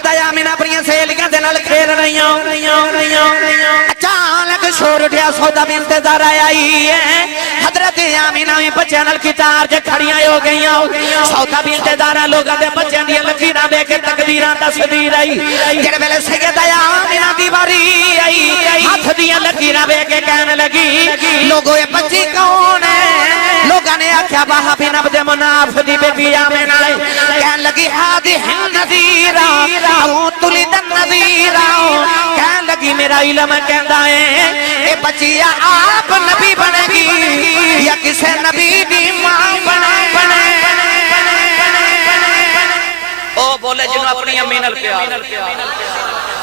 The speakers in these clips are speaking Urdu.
سیدہ آمینہ اپنی سہیلیاں دے نال کھیل رہی اچانک شور اٹھیا سودا بنت زہرا آئی ہے حضرت آمینہ بچیاں نال کتار جے کھڑیاں ہو گئیاں سودا بنت زہرا لوگاں دے بچیاں دی لکیراں ویکھ کے تکبیراں دسدی رہی جڑے ویلے سیدہ آمینہ دی واری آئی ہاتھ دیاں لکیراں ویکھ کے کہنے لگی لوگوں یہ بچی کون ہے لوگاں نے آکھیا وہابی عبد مناف دی بیٹی آمینہ کہنے لگی ہادہ النذیرہ تلد النذیرہ کہنے لگی میرا علم کہندا ہے اے بچی آپ نبی بنے گی یا کسے نبی دی ماں بنے او بولے جنہوں اپنی امین الپیار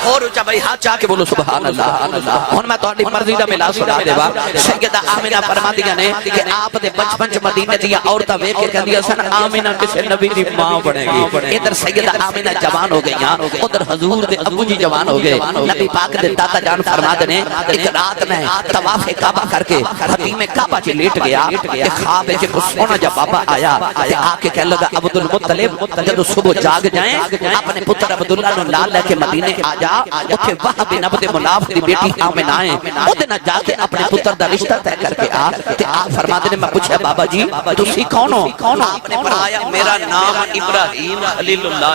اور اچھا بھائی ہاتھ چاہ کے بولو سبحان اللہ ہون میں توڑی مرضی دا ملا سنا دے با سیدہ آمینہ فرما دیا نے کہ آپ دے بچپن چ مدینے دیا عورتہ ویکھ کے کہندی سن آمینہ کسے نبی دی ماں بنے گی ادھر سیدہ آمینہ جوان ہو گئی ادھر حضور دے ابو جی جوان ہو گئے نبی پاک دے دادا جان فرما دے نے ایک رات میں طواف کعبہ کر کے حتیم کعبہ چ لیٹ گیا کہ خواب وچ کو سونا جا بابا آیا تے آ کے کہنے لگا عبد المطلب جب صبح جاگ جائیں اپنے پتر عبداللہ نو نال لے کے مدینے آ جا اوتھے وہاب بن عبد مناف دی بیٹی آمینہ آئے اودے نہ جا کے اپنے پتر دا رشتہ طے کر کے آ تے آپ فرما دے نے میں پوچھا بابا جی تسی کون ہو آپ نے فرمایا میرا نام ابراہیم خلیل اللہ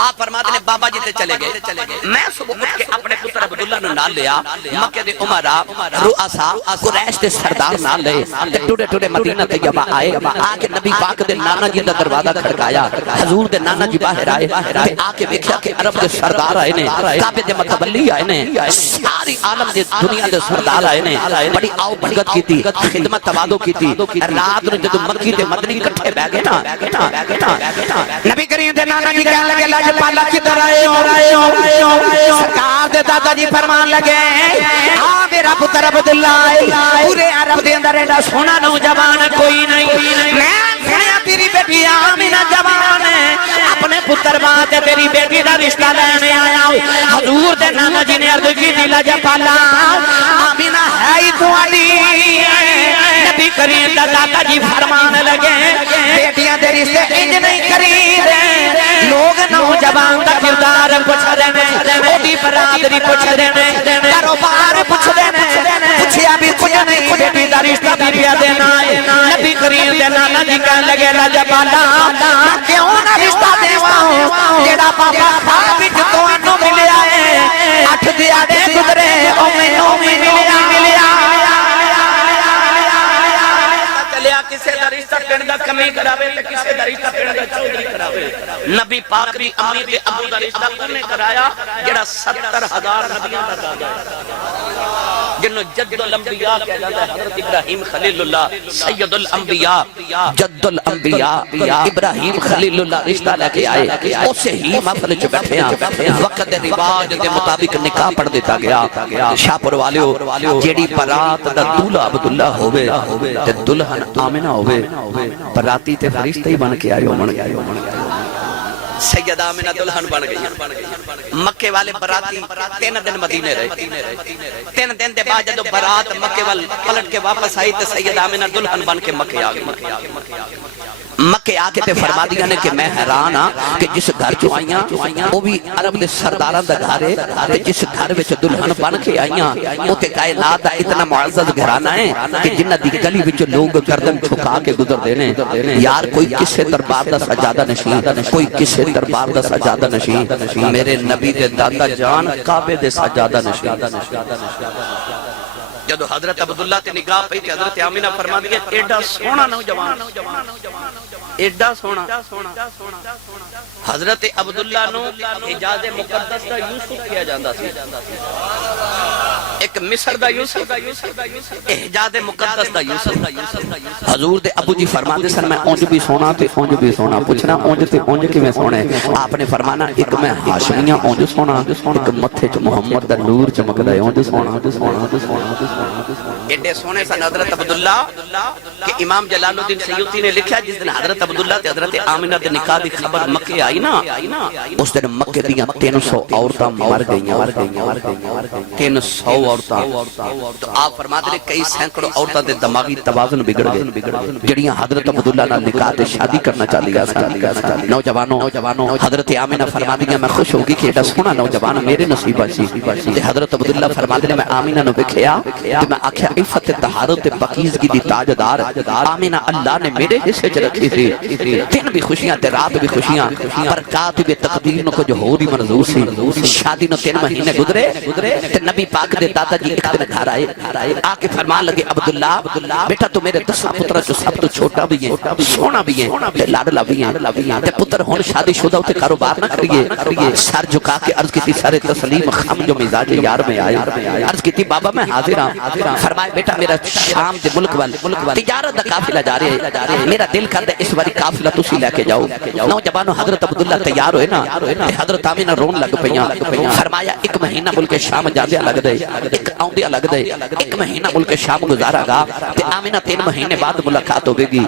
آپ فرماتے ہیں بابا جی تے چلے گئے میں صبح اٹھ کے اپنے پتر عبداللہ نے نال لیا مکہ دے عمرہ رؤسا قریش دے سردار نال لے تے ٹوڑے ٹوڑے مدینہ طیبہ آئے آکے نبی پاک دے نانا جی دا دروازہ کھڑکایا حضور دے نانا جی باہر آئے تے آکے ویکھیا کہ عرب دے سردار آئے نے کعبے دے متولی آئے نے ساری عالم دے دنیا دے سردار آئے نے بڑی آؤ بھگت کیتی خدمت تواضع کیتی رات نو جدوں مکی تے مدنی اکٹھے بیٹھ گئے نا نبی کریم دے نانا جی کہنے لگے پالا کدھر آئے ہو سرکار دے دادا جی فرمان لگے ہاں میرا پتر عبداللہ پورے عرب دے اندر ایڈا سونا نوجوان کوئی نہیں میں سنیا تیری بیٹی آمینہ جوان ہے اپنے پتر بات تیری بیٹی دا رشتہ لینے آیا حضور دے نانا جی نے عرض کی دلا جا پالا آمینہ ہے ہی تو علی نبی کریم دا دادا جی فرمان لگے بیٹیاں دے رشتے انج نہیں کری رہے لوگ نوجوان دا کردار پوچھ دینے اوڈی برادری پوچھ دینے کاروبار پوچھ دینے پوچھیا بھی کچھ نہیں بیٹی دا رشتہ بھی پیا دینا ہے نبی کریم دے نانا جی کہنے لگے راجہ بالا کیوں نہ رشتہ دیوا ہوں جیڑا پاپا خواب وچ تانوں ملیا ہے 8 دیہاڑے گزرے او مینوں ملیا کسے دا رشتہ پنڈ دا کمی کراوے تے کسے دا رشتہ پنڈ دا چودھری کراوے نبی پاک دی امی تے ابو دا رشتہ کنے کرایا جڑا 70,000 نبیاں دا دادا جنہوں جد الانبیاء کہا جاتا ہے حضرت ابراہیم خلیل اللہ سید الانبیاء جد الانبیاء ابراہیم خلیل اللہ رشتہ لے کے آئے اسے ہی محفل چ بیٹھے ہیں وقت رواج دے مطابق نکاح پڑھ دیتا گیا شاپور والیو جیڑی برات دا دولہ عبداللہ ہوئے تے دلہن آمینہ ہوئے براتی تے فرشتہ ہی بن کے آئے سیدہ آمینہ دلہن بن گئی مکے والے براتی 3 دن مدینے رہے 3 دن دے بعد جدو برات مکے والے پلٹ کے واپس آئی تے سیدہ آمینہ دلہن بن کے مکے آگئی مکے آکے تے فرما دیا نے کہ میں حیران ہاں کہ جس گھر چو آئیاں وہ بھی عرب دے سرداران دا گھر ہے تے جس گھر وچ دلہن بن کے آئیاں وہ تے کائنات دا اتنا معزز گھرانہ ہے کہ جنہ دی گلی وچ لوگ گردن چھکا کے گزر دینے یار کوئی کسے دربار دا سجادہ نشین کوئی کسے دربار دا سجادہ نشین میرے نبی دے دادا جان کعبے دے سجادہ نشین جدو حضرت عبداللہ تے نگاہ پئی تے حضرت آمینہ فرما دیا ایڈا سونا نوجوان ایڈا سونا حضرت عبداللہ نو حجاز مقدس دا یوسف کیا جاندہ سی ایک مصر دا یوسف حجاز مقدس دا یوسف حضور دے ابو جی فرما دے سن میں اونج بھی سونا تے اونج بھی سونا پوچھنا اونج تے اونج کی میں سونے آپ نے فرمانا ایک میں ہاشمیاں اونج سونا ایک متھے چ محمد دا نور چمک دا اونج سونا ایڈے سونے سن حضرت عبداللہ کہ امام جلال الدین سیوطی نے لکھا جس دن حضرت عبداللہ تے حضرت آمینہ دے نکاح دی خبر مکے آئی نا اس دن مکے دیاں 300 عورتاں مر گئیاں 300 تو آپ فرماتے ہیں کئی سینکڑوں عورتوں دے دماغی توازن بگڑ گئے جڑیاں حضرت عبداللہ نال نکاح تے شادی کرنا چاہیا سی نوجوانوں حضرت آمنہ فرماتی ہیں میں خوش ہوگی کہ ایڈا سونا نوجوان میرے نصیبہ سی تے حضرت عبداللہ فرماتے ہیں میں آمنہ نو ویکھیا تے میں آکھیا عفت طہارت تے پاکیزگی دی تاجدار آمنہ اللہ نے میرے حصے چ رکھی سی دن بھی خوشیاں تے رات بھی خوشیاں پر کاتب تقدیر نو کچھ ہور ہی منظور سی شادی نو 3 مہینے گزرے تے نبی پاک دے دادا جی ایک دن گھر آئے آ کے فرمان لگے عبداللہ بیٹا تو میرے 10 پتر جو سب تو چھوٹا بھی ہے سونا بھی ہے تے لاڈلا بھی ہے تے پتر ہن شادی شدہ تے کاروبار نہ کریے سر جھکا کے عرض کی سارے تسلیم خم جو مزاج یار میں آئے عرض کی بابا میں حاضر ہوں فرمائے بیٹا میرا شام دے ملک وال تجارت دا قافلہ جا رہا ہے میرا دل کردا اس باری قافلہ تسی لے کے جاؤ نوجوانوں حضرت عبداللہ تیار ہوئے نا تے حضرت آمنہ رون لگ پیاں فرمایا 1 مہینہ ملک شام جاندیا لگ دے ایک آوندیا لگ دے 1 مہینہ ملک شام گزارا گا تے آمنہ 3 مہینے بعد ملاقات ہوے گی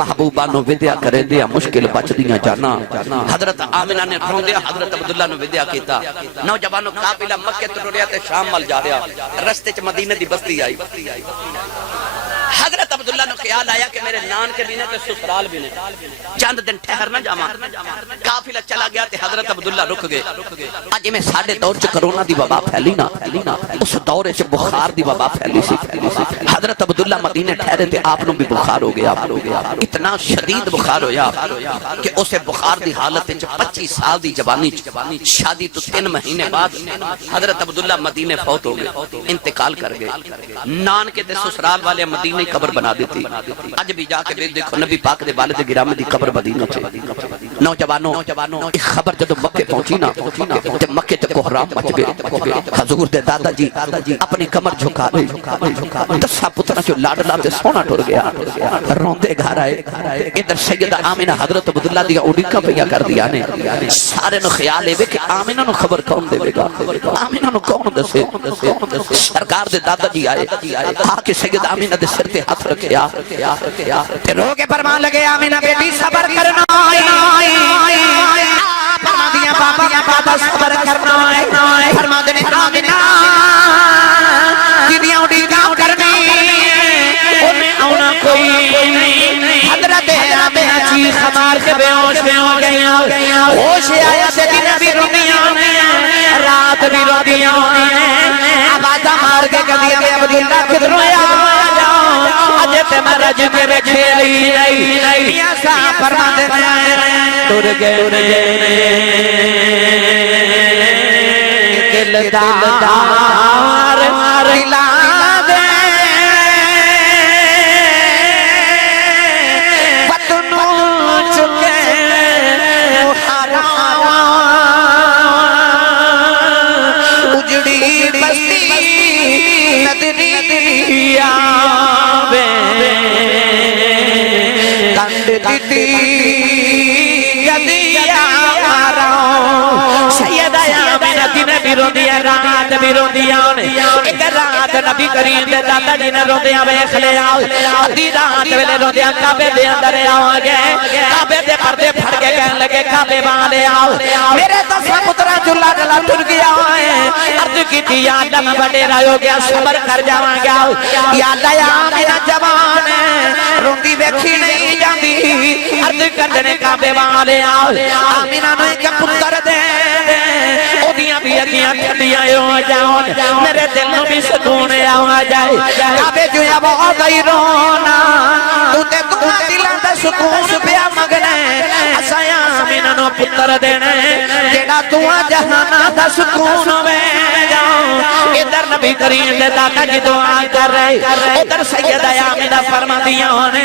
محبوبہ نو ودیا کرے دیا مشکل بچدیاں جانا حضرت آمنہ نے روندیا حضرت عبداللہ نو ودیا کیتا نوجوانوں قافلہ مکے تو ٹریا تے شام مل جا رہا رستے چ مدینے دی بستی آئی حضرت عبداللہ نے خیال آیا کہ میرے نان کے بھی نے تے سسرال بھی نے چند دن ٹھہر نہ جاواں قافلہ چلا گیا تے حضرت عبداللہ رک گئے اج میں ساڈے دور چ کرونا دی وبا پھیلی نا اس دور چ بخار دی وبا پھیلی سی حضرت عبداللہ مدینے ٹھہرے تے آپ نو بھی بخار ہو گیا اتنا شدید بخار ہویا کہ اسے بخار دی حالت وچ 25 سال دی جوانی شادی تو 3 مہینے بعد حضرت عبداللہ مدینے فوت ہو گئے انتقال کر گئے نان کے تے سسرال والے مدینے قبر بنا دیتی اج بھی جا کے دیکھو نبی پاک دے والد گرامی دی قبر مدینہ تھے نوجوانوں ایک خبر جدو مکے پہنچی نا تے مکے تے کوہرام مچ گئے حضور دے دادا جی اپنی کمر جھکا لے 10 پتراں چوں لاڈلا تے سونا ٹر گیا روندے گھر آئے ادھر سیدہ آمنہ حضرت عبداللہ دی اڑیکا پیا کر دیا نے سارے نو خیال ہے کہ آمنہ نو خبر کون دے گا آمنہ نو کون دسے سرکار دے دادا جی آئے آ کے سیدہ آمنہ دے سر تے ہاتھ رکھیا تے رو کے فرمان لگے آمنہ بیٹی صبر کرنا فرما دیا بابا صبر کرنا فرما دے آمنہ جدیاں اڑی کام کرنی انہیں آنا کوئی نہیں حضرت آمنہ چیخ مار کے بے ہوش ہو گیا ہوش آیا تے دن بھی روندیاں رات بھی روندیاں آوازاں مار کے کدیاں میں عبداللہ کدھروں آیا تے مرج کے رکھے نہیں میاں صاحب فرما دے ٹر گئے دلدار رلا دے وطنوں چکے حرام اجڑی بستی ندری آوے کنڈ دیتی یدیا آراؤ سیدہ آمنہ دن بھی رو دیا رات بھی رو دیا ایک رات نبی کریم دے دادا جی نے رو دیا بیخ لے آؤ آدھی رات ویلے رو دیا کعبے دے اندر آؤ گئے کعبے دے پردے پھڑ کے کہنے لگے کعبے والے آؤ میرے 10 پترا چلا ڈلا ٹر گیا ہے عرض کی تھی یا اللہ میں بڑیرا ہو گیا صبر کر جاواں گیا یا اللہ یا میرا جوان روندی ویکھی نہیں جاندی عرض کرنے کعبے والے آؤ آمنہ نو ایک پتر دے اودیاں بھی اگیاں ٹھڈیاں ہو جاؤں میرے دل نو بھی سکون آ جائے کعبے جو یا بہت ہی رونا تو تے دعا دلاں دا سکون پیا مگنے اساں آمنہ نو پتر دینے جیڑا دعا جہانا دا سکون ہوے جاؤں ادھر نبی کریم دے دادا جی دعا کر رہے ادھر سیدہ آمنہ فرما دیا ہونے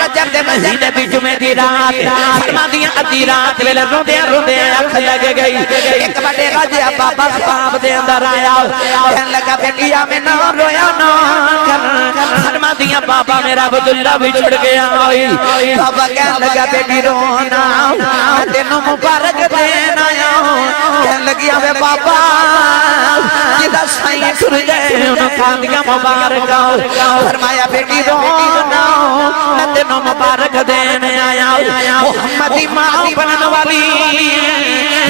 رجب دے مہینے بھی جمعے دی رات فرما دیا ادھی رات ویلے روندے اکھ لگ گئی ایک بڑے راجہ بابا خواب دے اندر آیا کہنے لگا بیٹی آمنہ رویا نہ کر فرما دیا بابا میرا عبداللہ بھی چھڑ گیا بابا کہنے لگا بیٹی رونا تینوں مبارک دینا کہنے لگی آوے بابا جدہ سائیں ٹر گئے انہوں کہا دیا مبارک فرمایا بیٹی رونا میں تینوں مبارک دینے آیا محمدی ماں بنن والی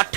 8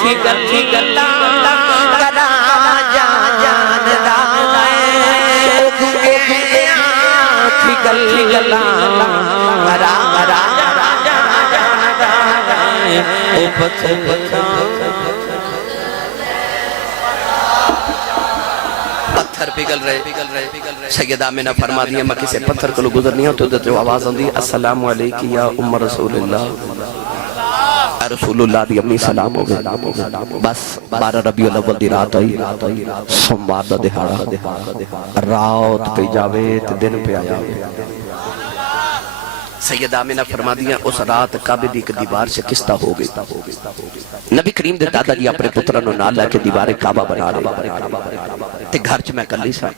کی گلا کرا جان کی گلا کرا پتھر پگل رہے سیدہ آمنہ فرما دیا میں کسی پتھر کو گزرنی ہوں تو جو آواز آن دی السلام علیکم یا ام رسول اللہ رسول اللہ دی امی سلام ہو گئے بس 12 ربیع الاول دی رات آئی سوموار دا دہاڑا رات پہ جاوے تے دن پہ آیا سیدہ آمنہ فرما دیا اس رات کعبے دی ایک دیوار سے کستا ہو گئی نبی کریم دے دادا جی اپنے پترانو نال لے کے دیوار کعبہ بنا رہے تے گھر چ میں کلی سا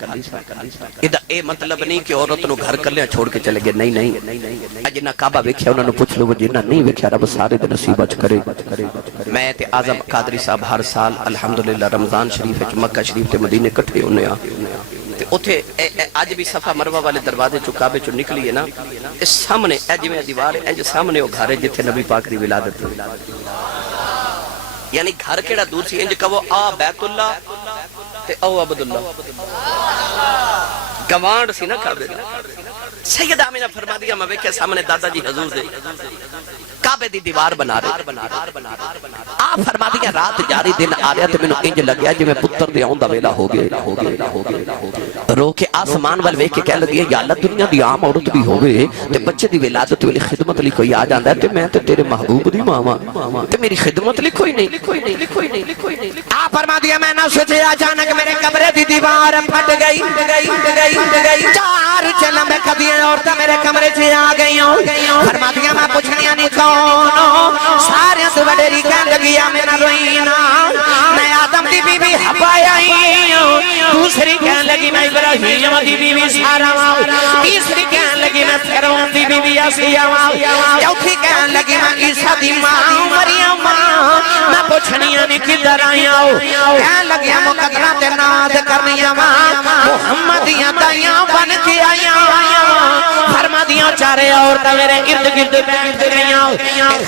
ادا اے مطلب نہیں کہ عورت نو گھر کلیاں چھوڑ کے چلے گئے نہیں جنہ کعبہ ویکھیا انہاں نو پوچھ لو جنہ نہیں ویکھیا رب سارے دے نصیب اچ کرے میں تے اعظم قادری صاحب ہر سال الحمدللہ رمضان شریف وچ مکہ شریف تے مدینے کٹھے ہونے آ تے اوتھے اج بھی صفا مروہ والے دروازے چوں کعبے چوں نکلی ہے نا اس سامنے اے جویں دیوار ہے انج سامنے او گھر ہے جتھے نبی پاک دی ولادت ہوئی یعنی گھر کیڑا دور سی انج کہو آ بیت اللہ تے او عبداللہ گوانڈ سی نا کعبے سیدہ آمنہ فرما دیا میں ویکھے سامنے دادا جی حضور دے کعبے دی دیوار بنا رہے آپ فرما دیا رات جاری دن آ رہا تے میں انج لگیا جی میں پتر دے آؤں دا ویلا ہو گیا رو کے آسمان وال ویکھ کے کہہ لگیا یا اللہ دنیا دی عام عورت بھی ہوئے تے بچے دی ولادت والی خدمت لی کوئی آ جاندا ہے تے میں تے تیرے محبوب دی ماں تے میری خدمت لی کوئی نہیں آپ فرما دیا میں نہ سوچے اچانک میرے کمرے دی دیوار پھٹ گئی چار چلم میں کدیاں عورتاں میرے کمرے سے آ گئی فرما دیا میں پوچھنیاں نہیں سارے تو وڈیری کہن لگی آمنہ روئینا میں آدم دی بی بی حبائی آئی دوسری کہن لگی میں ابراہیم دی بی بی سارا ماں تیسری کہن لگی میں فرعون دی بی بی آسیہ ماں چوتھی کہن لگی میں عیسیٰ دی ماں مریم ماں میں پوچھنیاں نہیں کدھر آئی آؤ کہن لگی مقدرہ تے ناد کرنیاں ماں محمدیاں دائیاں بن کے آئی فرما دیا چارے عورتیں میرے ارد گرد بیٹھ گئی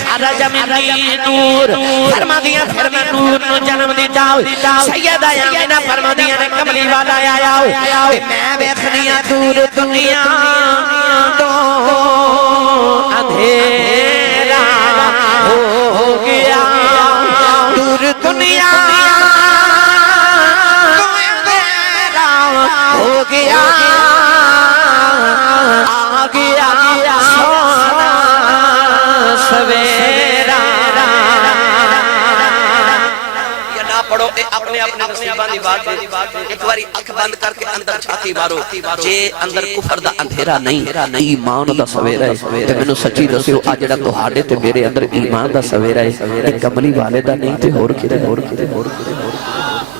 خرج منی نور فرما دیا پھر میں نور نو جنم دی جاؤ سیدہ آمنہ فرما دیا نے کملی والا آیا میں بیخنیاں دور دنیا تو اندھیرا ہو گیا دور دنیا تو اندھیرا ہو گیا اپنے نصیبان دی بات ایک باری اکھ بند کر کے اندر چھاتی مارو جے اندر کفر دا اندھیرا نہیں ایمان دا سویرا ہے تے مینوں سچی دسیو آ جڑا تہاڈے تے میرے اندر ایمان دا سویرا ہے تے کملی والے دا نہیں تے ہور کدے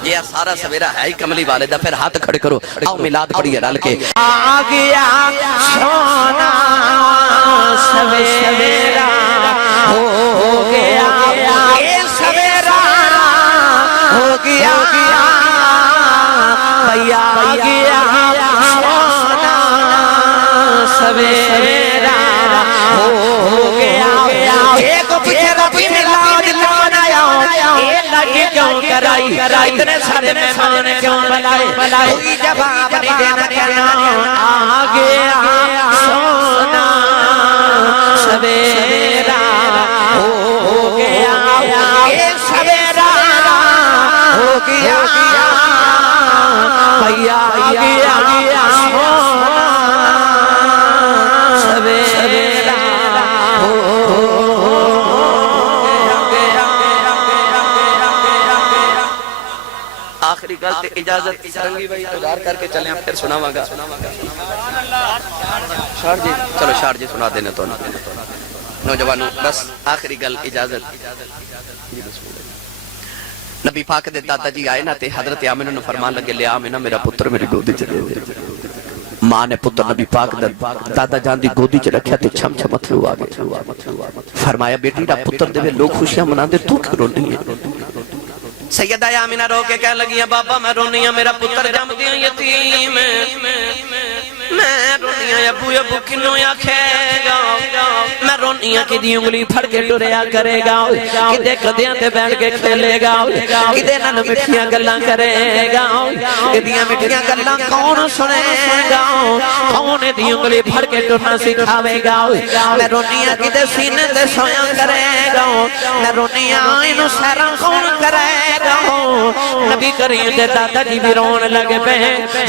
یہ سارا سویرا ہے ہی کملی والے دا پھر ہاتھ کھڑے کرو آؤ میلاد پڑھیے رل کے آ گیا سونا سویرا ہو گیا اے سویرا ہو گیا بھیا گیا سونا سویرا ہو گیا ایک پیچھے لاج لانا اے لگی کیوں کرائی اتنے سارے مہمان کیوں بلائے کوئی جواب نہیں دینا کہنا آ گیا سونا سویرا ہو گیا اے سویرا ہو گیا بھیا گیا سونا سویرا آخری گل تے اجازت سرنگی بھائی ادھار کر کے چلیں پھر سناواں گا شار جی چلو شار جی سنا دینے تو نوجوانوں بس آخری گل اجازت نبی پاک دے دادا جی آئے نا تے حضرت آمنہ نے فرمان لگے لے آمنہ میرا پتر میری گودی چلے ماں نے پتر نبی پاک دادا جان دی گودی چ رکھیا تے چھم چھم اتھرو آ گئے فرمایا بیٹی دا پتر دے لوگ خوشیاں منا دے تو کیوں رونی ہے سیدہ آمنہ رو کے کہنے لگی بابا میں رونی ہوں میرا پتر جم دیا یتیم میں رونیاں ابو ابو کنوں آکھے گا میں رونیاں کی دی انگلی پھڑ کے ٹریا کرے گا کدے کدیاں تے بیٹھ کے کھیلے گا کدے نال مٹھیاں گلاں کرے گا کدیاں مٹھیاں گلاں کون سنے گا کون دی انگلی پھڑ کے ٹرنا سکھاوے گا میں رونیاں کدے سینے تے سویا کرے گا میں رونیاں اینو سیراں کون کرے گا نبی کریم دے دادا جی بھی رون لگے پہ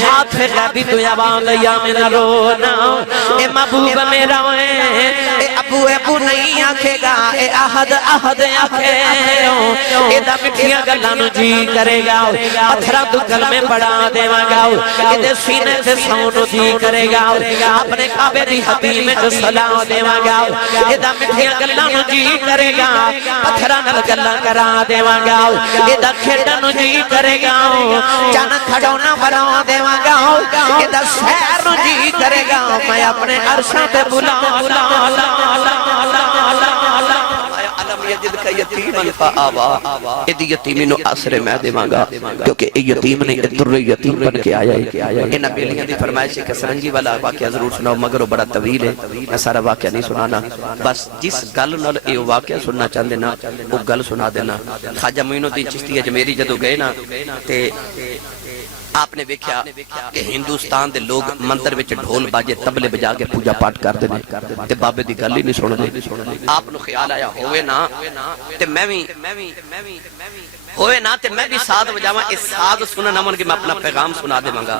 ہاتھ غیبی تو آواز یا میرا رونا اے محبوب میرا اے ابو ابو نہیں آکھے گا اے احد احد آکھے اے دا مٹھیاں گلانو جی کرے گا پتھرہ تو کلمے پڑا دیوا گا اے دے سینے سے سونو جی کرے گا اپنے کعبے دی حتیم جو صلاح دیوا گا اے دا مٹھیاں گلانو جی کرے گا پتھرہ نل گلہ کرا دیوا گا اے دا کھیڑنو جی کرے گا جانا کھڑونا برا دیوا گا اے دا سیر جی کرے گا میں اپنے عرشاں تے بلا یجد کا یتیمن فآوا ایدی یتیمی نو آسرے میں دے مانگا کیونکہ اے یتیم نے در یتیم بن کے آیا ہے انہا بیلیاں دی فرمائش ہے کہ سرنگی والا واقعہ ضرور سناؤ مگر وہ بڑا طویل ہے میں سارا واقعہ نہیں سنانا بس جس گل نال اے واقعہ سننا چاہتے نا وہ گل سنا دینا خواجہ معین الدین چشتی اجمیری جدو گئے نا تے آپ نے دیکھا کہ ہندوستان دے لوگ مندر وچ ڈھول باجے تبلے بجا کے پوجا پاٹ کر دے تے بابے دی گل ہی نہیں سن دے آپ نو خیال آیا ہوئے نا تے میں ہوئے نا تے میں بھی ساتھ بجاواں اس ساتھ سننا نہ من کہ میں اپنا پیغام سنا دے مانگا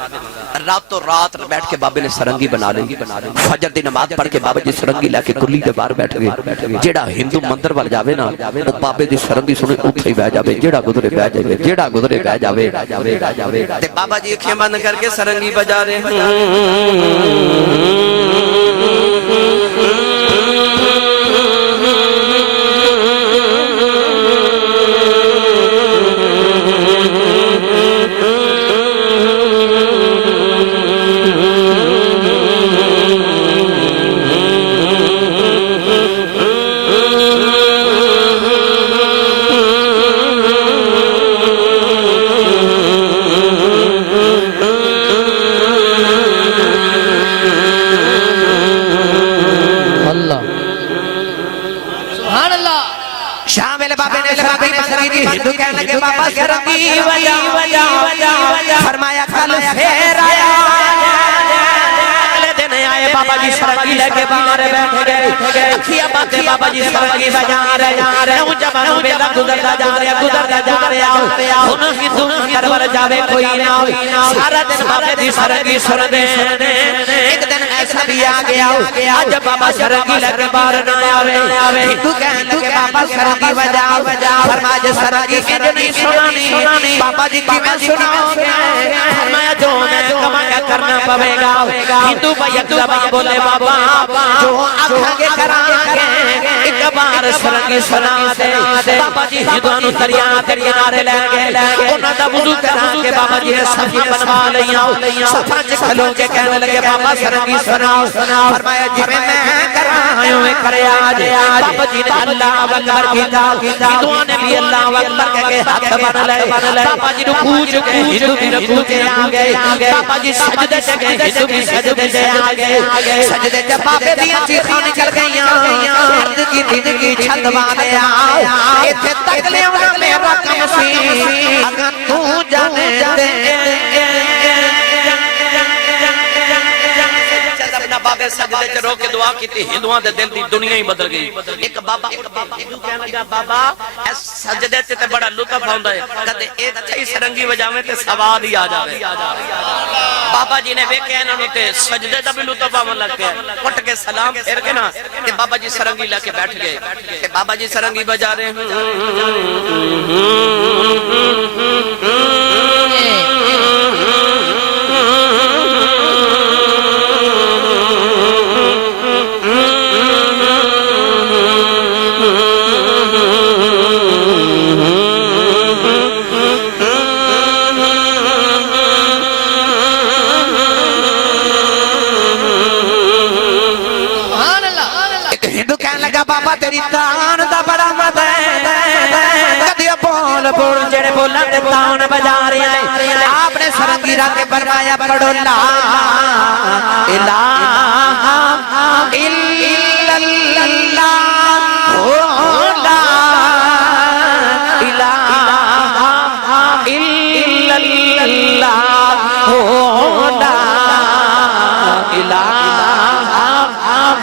راتوں رات بیٹھ کے بابے نے سرنگی بنا لی فجر دی نماز پڑھ کے بابا جی سرنگی لے کے کلی دے باہر بیٹھ گئے جیڑا ہندو مندر وال جاوے نا وہ بابے دی سرنگی سنے اوتھے ہی بیٹھ جاوے جیڑا گزرے بیٹھ جاوے جیڑا گزرے بیٹھ جاوے تے بابا جی اکھیاں بند کر کے سرنگی بجا رہے ہندو کہنے لگے بابا سرنگی بجا فرمایا کل پھر آیا اگلے دن آئے بابا جی سرنگی لے کے باہر بیٹھ گئے اکھیاں باتے بابا جی سرنگی بجا رہے نوجوانوں بیلا گزرتا جا رہا انہوں ہندو مندر ور جاوے کوئی نہ سارا دن بابے دی سرنگی سن دے ایک دن ایسا بھی آ گیا آج بابا سرنگی لے کے باہر نہ آوے ہندو کہنے لگے بابا سرنگی بجا فرمایا سرنگی انج نہیں سنانی بابا جی کی میں سناؤں گے فرمایا جو میں کما کیا کرنا پوے گا ہندو بھائی ایک زبان بولے بابا جو آنکھیں کرائیں گے ایک بار سرنگی سنا دے بابا جی ہندوانو دریا تے کنارے لے گئے انہاں دا وضو کرا کے بابا جی نے صفا بنوا لیا صفا چ کھلو کے کہنے لگے بابا سرنگی سناؤ فرمایا جی میں کرایوں میں کرے آج بابا جی نے اللہ اکبر کیتا ہندوؤں نے بھی اللہ اکبر کہہ کے ہاتھ بن لے بابا جی رکوع کے ہندو بھی رکوع کے آ گئے بابا جی سجدے تے گئے ہندو بھی سجدے تے آ گئے سجدے تے بابے دیاں چیخاں نکل گئیاں عرض کی زندگی چھت والے ایتھے تک لے اونا میرا کم سی اگر تو جانے دے بابے سجدے چ رو کے دعا کیتی ہندوؤں دے دل دی دنیا ہی بدل گئی ایک بابا ہندو کہنے لگا بابا اس سجدے تے بڑا لطف ہوندا ہے کدے ایک اچھی سرنگی وجاویں تے سواد ہی آ جاوے بابا جی نے ویکھیا انہاں نوں تے سجدے دا بھی لطف آون لگ پیا اٹھ کے سلام پھیر کے نا تے بابا جی سرنگی لے کے بیٹھ گئے تے بابا جی سرنگی بجا رہے بابا تیری تان دا بڑا مدد کدی بول بول جڑے بولن تے تان بجا رہے ہیں آپ نے سرنگی را کے فرمایا پڑھو لا الہ الا اللہ لا الہ الا اللہ لا الہ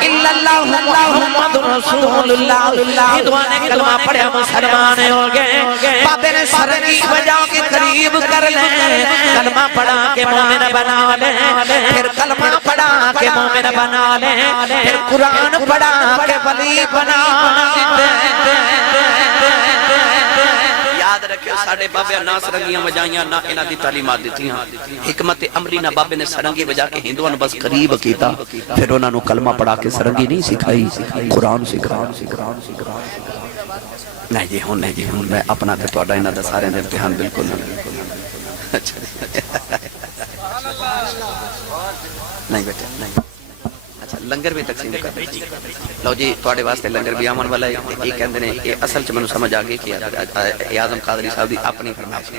الا اللہ محمد رسول اللہ ہندوانے کلمہ پڑھے مسلمان ہو گئے بابے نے سرنگی بجا کے قریب کر لیں کلمہ پڑھا کے مومن بنا لیں پھر کلمہ پڑھا کے مومن بنا لیں پھر قرآن پڑھا کے ولی بنا یاد رکھے ساڑھے بابے نہ سرنگیاں بجائیاں نہ انہاں دی تعلیمات دیتی ہیں حکمت عملی نہ بابے نے سرنگی بجا کے ہندوان بس قریب کیتا پھر انہاں نو کلمہ پڑھا کے سرنگی نہیں سکھائی قرآن سکھائی نہیں جی ہوں میں اپنا تے توڑا انہاں دا سارے دے امتحان بالکل نہیں بیٹے نہیں اچھا لنگر بھی تقسیم کر دیں لو جی توڑے واسطے لنگر بھی آمن والا ہے یہ کہندے نے یہ اصل چ منو سمجھ آگئی کہ اعظم قادری صاحب دی اپنی فرمائش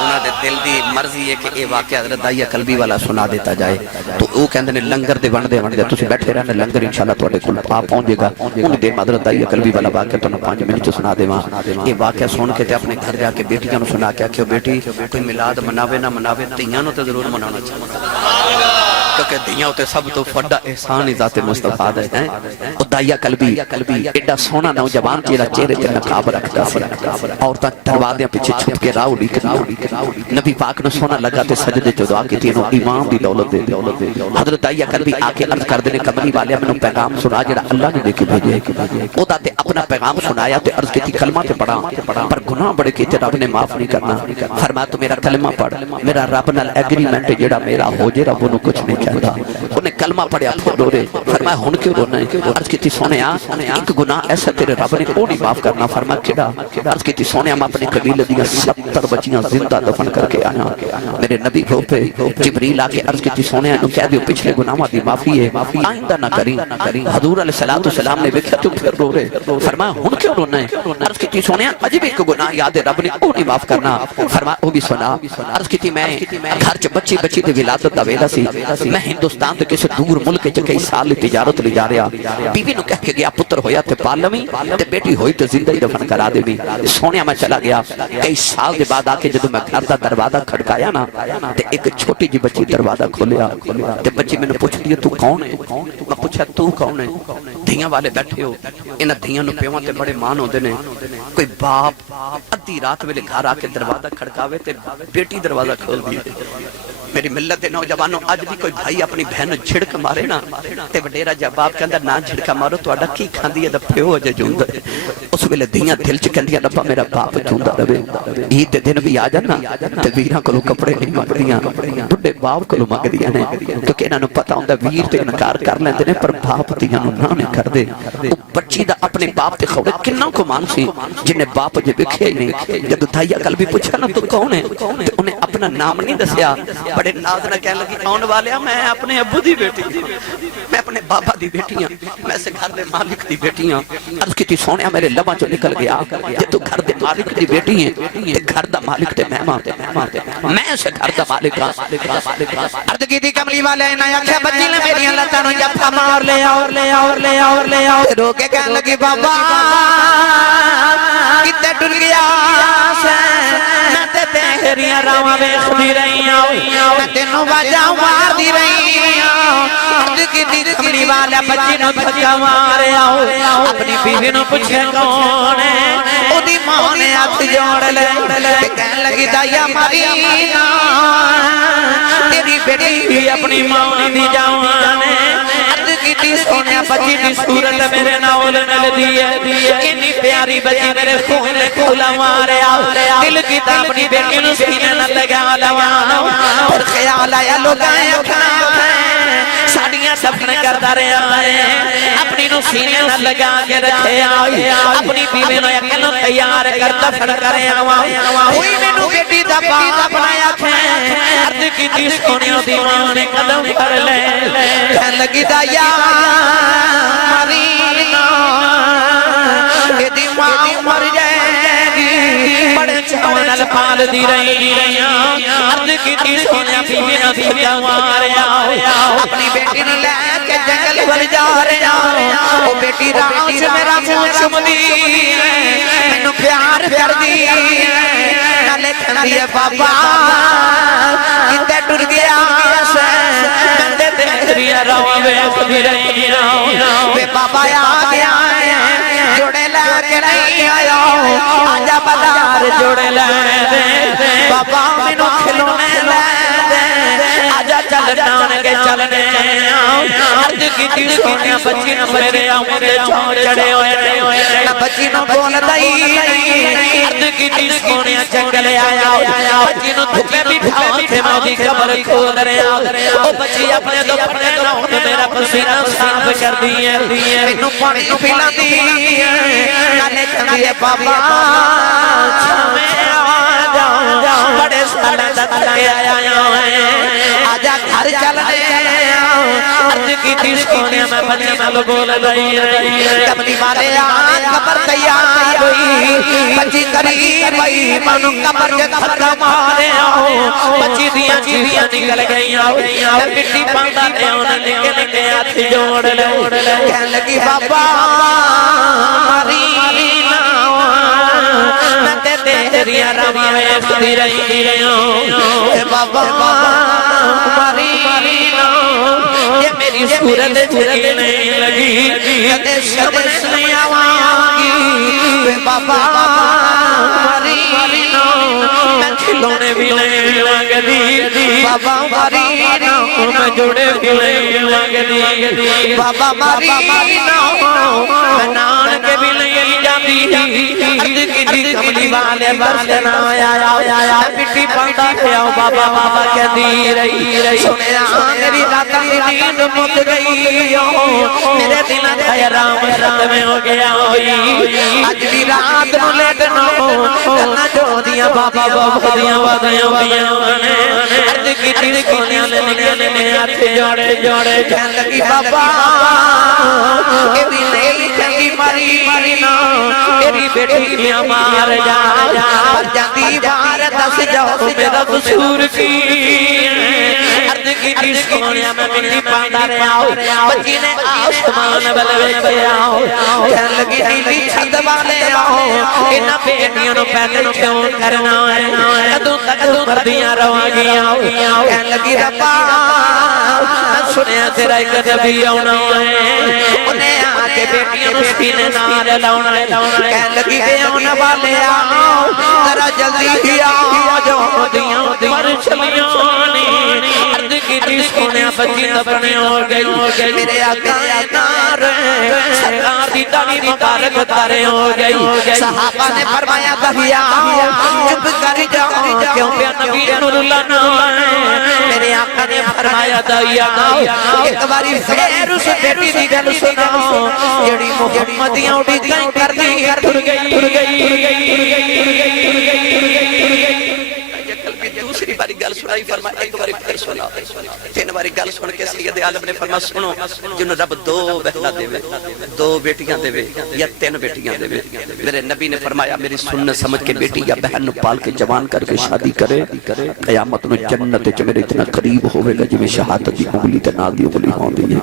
انہاں دے دل دی مرضی ہے کہ یہ واقعہ حضرت داعیہ قلبی والا سنا دیتا جائے تو وہ کہندے نے لنگر دے بن دے تسی بیٹھے رہنے لنگر انشاءاللہ تواڈے کول آ پہنچے گا ان دے حضرت داعیہ قلبی والا واقعہ تو 5 منٹ چ سنا دیواں یہ واقعہ سن کے تے اپنے گھر جا کے بیٹیاں نو سنا کے کہ بیٹی کوئی میلاد مناوے نہ مناوے تیاں نو تے ضرور منانا چاہیے کیونکہ دیاں ہوتے سب تو بڑا احسان ذات مصطفیٰ دے ہیں او داعیہ قلبی ایڈا سونا نوجوان جیڑا چہرے تے نقاب رکھتا سی عورتاں دروازیاں پیچھے چھپ کے راہ اڑیکدیاں نبی پاک نو سونا لگا تے سجدے چ دعا کیتی نو امام دی دولت دے حضرت داعیہ قلبی آ کے عرض کردے نے کملی والے مینوں پیغام سنا جڑا اللہ نے دے کے بھیجے او دا تے اپنا پیغام سنایا تے عرض کیتی کلمہ تے پڑھا پر گناہ بڑے کیتے رب نے معاف نہیں کرنا فرمایا تو میرا کلمہ پڑھ میرا رب نال ایگریمنٹ جڑا میرا ہو جے رب نو کچھ نہیں چاہتا انہیں کلمہ پڑھیا پھر رو رہے فرمایا ہن کیوں رونا ہے عرض کیتی سونیا ایک گناہ ایسا تیرے رب نے او نہیں معاف کرنا فرمایا کیڑا عرض کیتی سونیا میں اپنے قبیلے دیاں 70 بچیاں زندہ دفن کر کے آیا میرے نبی کو پہ جبریل آ کے عرض کیتی سونیا نو کہہ دیو پچھلے گناہاں دی معافی ہے آئندہ نہ کریں حضور علیہ السلام نے دیکھا تو پھر رو رہے فرمایا ہن کیوں رونا ہے عرض کیتی سونیا عجیب ایک گناہ یاد ہے رب نے او نہیں معاف کرنا فرمایا او بھی سنا عرض کیتی میں گھر چ بچی دی ولادت دا ویلا سی میں ہندوستان تے کسے دور ملک چ کئی سال تجارت لے جا رہا بیوی نو کہہ کے گیا پتر ہویا تے پال لویں تے بیٹی ہوئی تے زندہ ہی دفن کرا دے سونیا میں چلا گیا کئی سال دے بعد آ کے جدوں میں گھر دا دروازہ کھڑکایا نا تے ایک چھوٹی جی بچی دروازہ کھولیا تے بچی مینوں پوچھدی ہے تو کون ہے میں پوچھا تو کون ہے دھیاں والے بیٹھے ہو انہاں دھیاں نو پیواں تے بڑے مان ہوندے نے کوئی باپ ادھی رات ویلے گھر آ کے دروازہ کھڑکاوے تے بیٹی دروازہ کھول دی میری ملت دے نوجوانوں اج بھی کوئی بھائی اپنی بہن جھڑک مارے نا تے وڈیرا جواب کہندا نہ جھڑکا مارو تہاڈا کی کھاندی ہے تے پیو اجے جوندا اس ویلے دیاں دل چ کہندیاں ربا میرا باپ جوندا رہے عید دے دن بھی آ جانا تے ویراں کولوں کپڑے نہیں منگدیاں بڈھے باپ کولوں منگدیاں نے کیونکہ انہاں نو پتہ ہوندا ویر تے انکار کر لیندے نے پر باپ دیاں نو نہ نہیں کردے او بچی دا اپنے باپ تے خوف کنا کو مان سی جن نے باپ اجے ویکھیا ہی نہیں جدوں داعیہ قلبی پوچھا نا تو کون ہے تے انہیں اپنا نام نہیں دسیا بڑے ناز نہ کہنے لگی آن والیا میں اپنے ابو دی بیٹی میں اپنے بابا دی بیٹی ہوں میں سے گھر دے مالک دی بیٹی ہوں عرض کیتی سونیا میرے لباں چوں نکل گیا کہ تو گھر دے مالک دی بیٹی ہے تے گھر دا مالک تے میں سے گھر دا مالک ہاں عرض کیتی کملی والے نے آکھیا بچی نے میری لتاں نو جفا مار لے آؤ رو کے کہنے لگی بابا کتے ڈل گیا سے میں تے تیریاں راواں ویکھدی رہی ہوں میں تینوں باجاں مار دی رہی ہوں عرض کیتی کملی والا بچی نو دھکا ماریا اپنی بیوی نو پوچھے کون ہے او دی ماں نے ہاتھ جوڑ لے تے کہن لگی دایا ماری نا تیری بیٹی اپنی ماں دی جوان ہے عرض کیتی سونیا بچی دی صورت میرے نال نل دی ہے اتنی پیاری بچی میرے خون نے کولا ماریا دل کی تا اپنی بیٹی نو سینے نال لگا لواں اور خیال آیا لوگاں اکھاں ساڑیاں سفن کرتا رہا ہے اپنی نو سینے نہ لگا کے رکھے آئی اپنی بیوی نو یقینو تیار کر دفن کرے ہوئی مینو بیٹی دا باپ بنایا تھے عرض کی تی سونیوں دیوانے قدم کر لے کہن لگی دایا مرینا یہ دی ماں مر جائے گی بڑے چاؤں نال پال دی رہی عرض کی تھی سونیا بیویاں سجا ماریا اپنی بیٹی نے لے کے جنگل بھر جا رہا وہ بیٹی رات سے میرا منہ چم دی میں نو پیار کر دی نالے کھندی ہے بابا کتے ٹر گیا میں دے تیری رواں ویکھ دی رہی بے بابا آ گیا جوڑے لے کے نہیں آیا آجا بازار جوڑے لے دے بابا مینو کھلونے لے دے آجا چلنے کے چلنے عرض کی تھی سونیا بچی نو میرے آمدے چون چڑے ہوئے نہ بچی نو بول دائی عرض کی تھی سونیا جنگل آیا بچی نو دھکے بھی کھاؤں تھے مودی قبر کھول رہے او بچی اپنے دو پڑے راؤں میرا پسینہ صاف کر دیئے مینو پانی پلا دی نالے کھندیے بابا چھویں آجا بڑے سالہ دلے آیا آجا گھر چلنے عرض کی تھی سونیا میں بچی نلو بول رہی کملی والے آن قبر تیار ہوئی بچی قریب آئی منو قبر کے خطرہ مارے بچی دیاں چیزیاں نکل گئی میں مٹی پاندہ دے انہیں لکے لکے ہاتھ جوڑ لے کہنے لگی بابا ماری میں تیری رواں ویکھ دی رہی بابا ماری یہ میری صورت جھگی نہیں لگی کدے شرمش نہیں آوانگی بابا ماری میں کھلونے بھی نہیں لگی بابا ماری میں جوڑے بھی نہیں لگی بابا ماری میں نان کے بھی نہیں جاتی عرض کی تھی کملی والے برسنا آیا مٹی پاندہ کھیا بابا بابا کہہ دی رہی سنے میری راتا نیند مت گئی میرے دل خیرام ختم ہو گیا ہوئی آج بھی رات نو لیٹنا کرنا جو دیا بابا بابا دیا وادیاں عرض کی تھی سونیا لے ہاتھ جوڑے کہنے لگی بابا کہ بھی نہیں چنگی ماری نا تیری بیٹی میں مار جا پر جاتی بار دس جاؤ میرا قصور کی عرض کی تھی سونیا میں مٹی پاندہ رہا بچی نے آسمان بلوے سے آؤ کہنے لگی نیلی چھت والے آؤ انہا بیٹیوں نو پیدے کیوں کرنا ہے کدوں تک مردیاں رواں گیا کہنے لگی ربا میں سنیا تیرا ایک نبی آنا ہے انہیں آکے بیٹیوں نو سینے نار لاؤنا ہے کہنے لگی دے آنا والے آؤ ذرا جلدی ہی آؤ جو دیاں پر چلیانی عرض کی تھی سونیا بچی دفنے ہو گئی میرے آقا نار سرکار دی داڑھی مبارک تارے ہو گئی صحابہ نے فرمایا دہیا چپ کر جاؤ کیوں پہ نبی نور اللہ نام ہے میرے آقا نے فرمایا دہیا ایک باری پھر اس بیٹی دی گل سناؤ جڑی محمدیاں اٹھی گئی کر دی ٹر گئی دوسری باری گل سنائی فرمایا ایک باری پھر سنا تین باری گل سن کے سید عالم نے فرمایا سنو جنہوں رب دو بہنا دے دو بیٹیاں دے یا تین بیٹیاں دے میرے نبی نے فرمایا میری سنت سمجھ کے بیٹی یا بہن نو پال کے جوان کر کے شادی کرے قیامت نو جنت چ میرے اتنا قریب ہوئے گا جو میں شہادت دی انگلی تے نال دی انگلی ہوندی ہے